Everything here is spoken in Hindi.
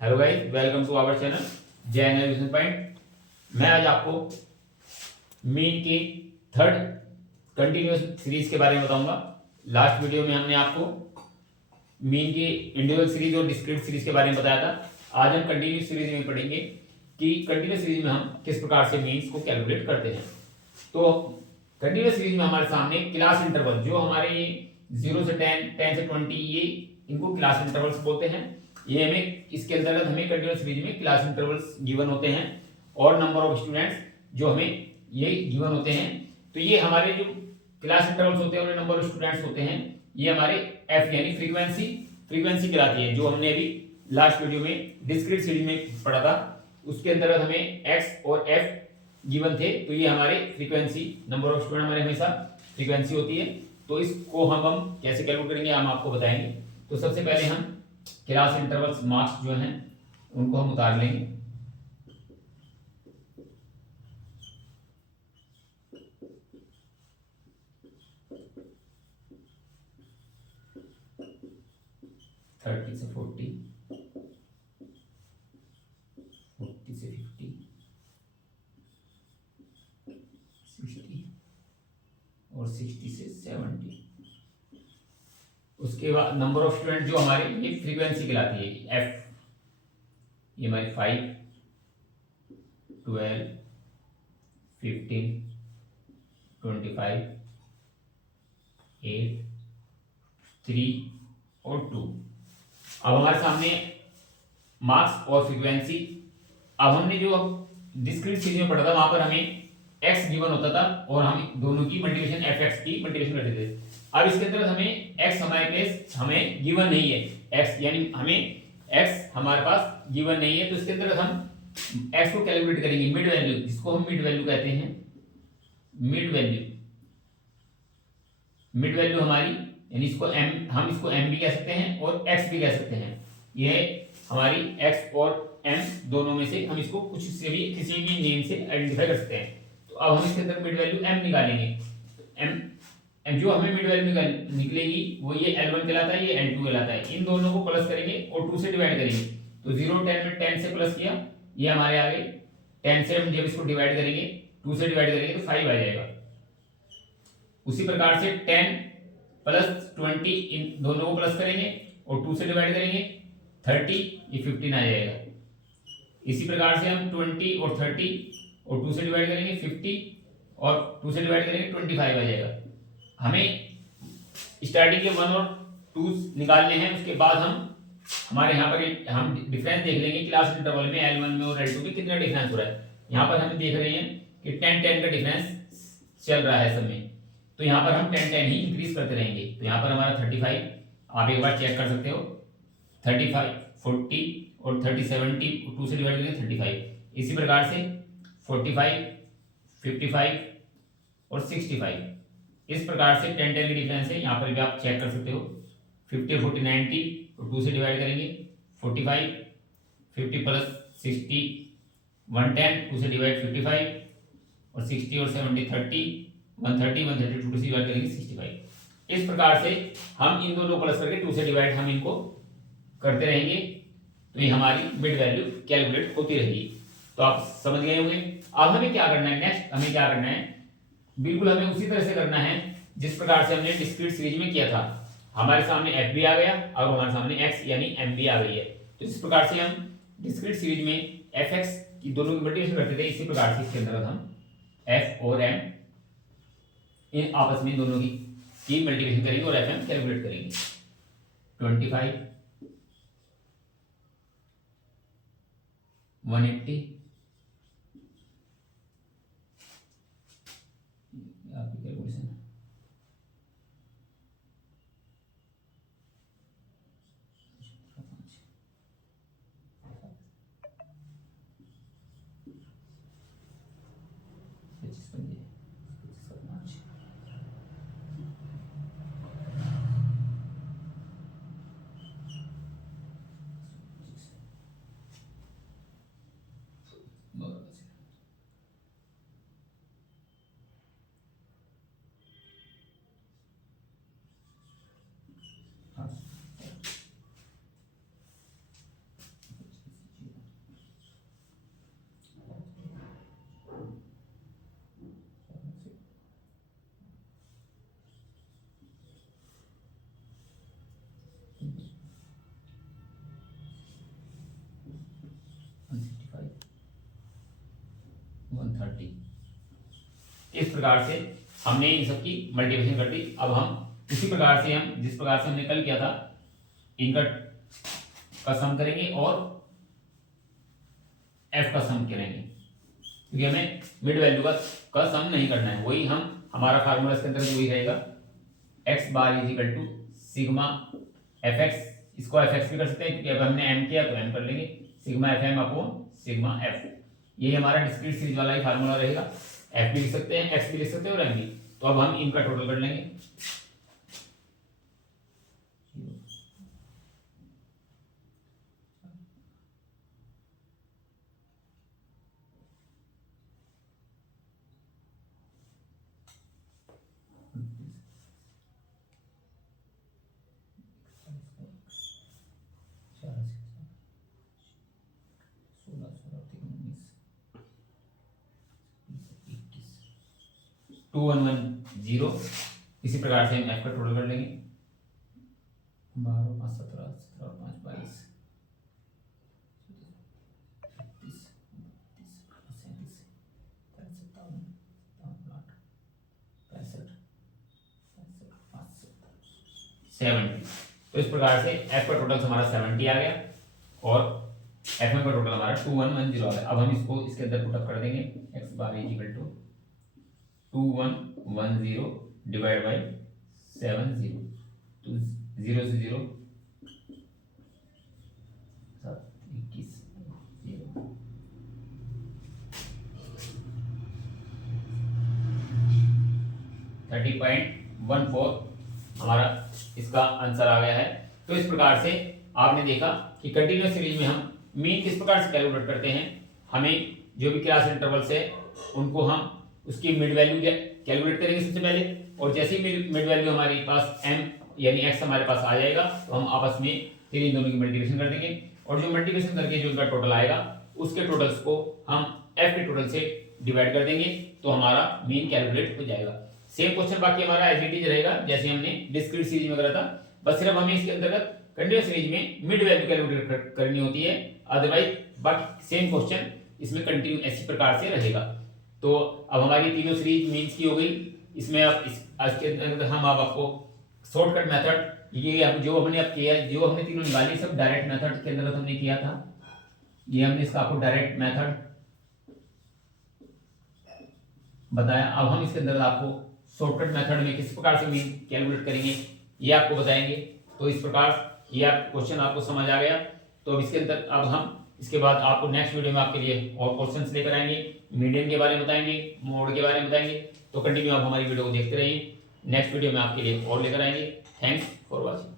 Hello guys, welcome to our channel Jai education point. मैं आज आपको मीन की थर्ड कंटिन्यूअस सीरीज के बारे में बताऊंगा। लास्ट वीडियो में हमने आपको मीन की इंडिविजुअल सीरीज और डिस्क्रीट सीरीज के बारे में बताया था। आज हम कंटिन्यूअस सीरीज में पढ़ेंगे कि कंटिन्यूअस सीरीज में हम किस प्रकार से मीन्स को कैलकुलेट करते हैं। तो कंटिन्यूअस सीरीज में हमारे सामने क्लास इंटरवल जो हमारे 0 से 10, 10 से 20, ये इनको क्लास इंटरवल्स बोलते हैं। ये हमें इसके अंतर्गत हमें कंटिन्यूअस सीरीज में क्लास इंटरवल्स गिवन होते हैं और नंबर ऑफ स्टूडेंट्स जो हमें ये गिवन होते हैं। तो ये हमारे जो क्लास इंटरवल्स होते हैं और नंबर ऑफ स्टूडेंट्स होते हैं, ये हमारे एफ यानी फ्रीक्वेंसी कहलाती है, जो हमने अभी लास्ट वीडियो में डिस्क्रीट सीरीज में पढ़ा था। उसके अंतर्गत हमें एक्स और एफ गिवन थे। तो ये हमारे फ्रीक्वेंसी, नंबर ऑफ स्टूडेंट हमारे हमेशा फ्रीक्वेंसी होती है। तो इसको हम कैसे कैलकुलेट करेंगे हम आपको बताएंगे। तो सबसे पहले हम क्लास इंटरवल्स मार्क्स जो हैं उनको हम उतार लेंगे। थर्टी से 40, 40 से 50, 60 और 60 से 70। उसके बाद नंबर ऑफ स्टूडेंट जो हमारे ये फ्रीक्वेंसी कहलाती है एफ। ये हमारी 5, 12, 15, 25, 8, 3 और 2। अब हमारे सामने मार्क्स और फ्रीक्वेंसी। अब हमने जो अब डिस्क्रीट सीरीज में पढ़ा था वहां पर हमें x गिवन होता था और हम दोनों की मल्टीप्लिकेशन fx की मल्टीप्लिकेशन करते थे। अब इसके अंदर हमें x हमारे पास हमें गिवन नहीं है, x यानी हमें x हमारे पास गिवन नहीं है। तो इसके अंदर हम x को कैलकुलेट करेंगे मिड वैल्यू, जिसको हम मिड वैल्यू कहते हैं। मिड वैल्यू हमारी यानी इसको m, हम इसको m भी कह सकते हैं और x भी कह सकते हैं। ये हमारी x और m दोनों में से हम इसको कुछ से भी किसी भी नेम से आइडेंटिफाई कर सकते हैं। तो अब हम इसके अंदर मिड वैल्यू m निकालेंगे। m जो हमें मिड वैल्यू निकलेगी वो ये L1 कहलाता है, ये L2 कहलाता है। इन दोनों को प्लस करेंगे और 2 से डिवाइड करेंगे। तो 0 10 में 10 से प्लस किया, ये हमारे आ गए। 10 से हम जब इसको डिवाइड करेंगे, 2 से डिवाइड करेंगे तो 5 आ जाएगा। उसी प्रकार से 10 प्लस 20, इन दोनों को प्लस करेंगे और 2 से डिवाइड करेंगे 30, ये 15 आ जाएगा। इसी प्रकार से हम 20 और 30 और 2 से डिवाइड करेंगे 50 और 2 से डिवाइड करेंगे 25 आ जाएगा। हमें स्टार्टिंग के 1 और 2 निकालने हैं। उसके बाद हम हमारे यहाँ पर हम डिफरेंस देख लेंगे क्लास इंटरवल में L1 में और L2 में कितना डिफरेंस हो रहा है। यहाँ पर हम देख रहे हैं कि 10-10 का डिफरेंस चल रहा है सब में। तो यहाँ पर हम 10-10 ही इंक्रीज करते रहेंगे। तो यहाँ पर हमारा 35, आप एक बार चेक कर सकते हो, 35, 40 और 30, 70, 2 से डिवाइड करेंगे 35। इसी प्रकार से 45, 55 और 65। इस प्रकार से 10-10 की डिफरेंस है, यहाँ पर भी आप चेक कर सकते हो। 50, 40, 90 और 2 से डिवाइड करेंगे 45, 50 प्लस 60, 110, 2 से डिवाइड 55 और 60 और 70 30, 130, 132 2 से डिवाइड करेंगे 65। इस प्रकार से हम इन दोनों प्लस करके 2 से डिवाइड हम इनको करते रहेंगे। तो ये हमारी मिड वैल्यू कैलकुलेट होती रहेगी। तो आप समझ गए होंगे। अब हमें क्या करना है, नेक्स्ट हमें क्या करना है, बिल्कुल हमें उसी तरह से करना है जिस प्रकार से हमने डिस्क्रीट सीरीज में किया था। हमारे सामने f भी आ गया और हमारे सामने x यानी m भी आ गई है। तो इस प्रकार से हम डिस्क्रीट सीरीज में fx की दोनों की मल्टीप्लिकेशन करते थे। इसी प्रकार से इसके अंदर हम f और m इन आपस में दोनों की मल्टीप्लिकेशन करेंगे और fm कैलकुलेट करेंगे। 25, 180, आपकी कैलकुलेशन 165, 130। इस प्रकार से हमने इन सबकी मल्टीप्लिकेशन कर दी। अब हम इसी प्रकार से हम जिस प्रकार से हमने कल किया था इनका का सम करेंगे और एफ का सम करेंगे, क्योंकि हमें मिड वैल्यू का सम नहीं करना है। वही हमारा फार्मूला इसके अंदर वही रहेगा, X bar is equal to sigma F X. इसको एफ एक्स भी कर सकते हैं, क्योंकि अब हमने एम किया तो एम कर लेंगे, sigma F M upon sigma F. ये हमारा डिस्क्रीट सीरीज वाला ही फार्मूला रहेगा। एफ भी लिख सकते हैं, एक्स भी लिख सकते हैं और एम भी। तो अब हम इनका टोटल कर लेंगे। टू 110। इसी प्रकार से हम एफ का टोटल कर लेंगे। 12 5 17 17 और 5 22 70। तो इस प्रकार से एफ का टोटल हमारा 70 आ गया और एफ एम का टोटल हमारा 2110 आ गया। अब हम इसको इसके अंदर पुटअप कर देंगे, X bar is equal to 2110 divide by 70। तो 0 से 0 21 30.14 हमारा इसका आंसर आ गया है। तो इस प्रकार से आपने देखा कि कंटिन्यूअस सीरीज में हम मीन किस प्रकार से कैलकुलेट करते हैं। हमें जो भी क्लास इंटरवल्स है उनको हम उसकी मिड वैल्यू कैलकुलेट करेंगे सबसे पहले, और जैसे ही मिड वैल्यू हमारे पास m यानी x हमारे पास आ जाएगा तो हम आपस में फिर इन दोनों की मल्टीप्लिकेशन कर देंगे, और जो मल्टीप्लिकेशन करके जो इनका टोटल आएगा उसके टोटल्स को हम f के टोटल से डिवाइड कर देंगे, तो हमारा मीन कैलकुलेट हो जाएगा। सेम क्वेश्चन बाकी हमारा एज इट इज रहेगा जैसे हमने डिस्क्रीट सीरीज में करा था, बस सिर्फ हमें इसके अंतर्गत कंटिन्यूअस सीरीज में मिड वैल्यू कैलकुलेट करनी होती है, अदरवाइज बाकी सेम क्वेश्चन इसमें कंटिन्यू इसी प्रकार से रहेगा। तो अब हमारी तीनों सीरीज मीन्स की हो गई। इसमें अब आज के अंदर हम अब आपको शॉर्टकट मेथड ये अब जो हमने अब किया, जो हमने तीनों निकाली सब डायरेक्ट मेथड के अंदर हमने किया था। ये हमने इसका आपको डायरेक्ट मेथड बताया। अब हम इसके अंदर आपको शॉर्टकट मेथड में किस प्रकार से मीन कैलकुलेट करेंगे ये आपको बताएंगे। तो इस प्रकार ये आप क्वेश्चन आपको समझ आ गया। तो अब इसके अंदर अब हम इसके बाद आपको नेक्स्ट वीडियो में आपके लिए और क्वेश्चंस लेकर आएंगे, मीडियन के बारे में बताएंगे, मोड के बारे में बताएंगे। तो कंटिन्यू आप हमारी वीडियो को देखते रहिए, नेक्स्ट वीडियो में आपके लिए और लेकर आएंगे। Thanks for watching.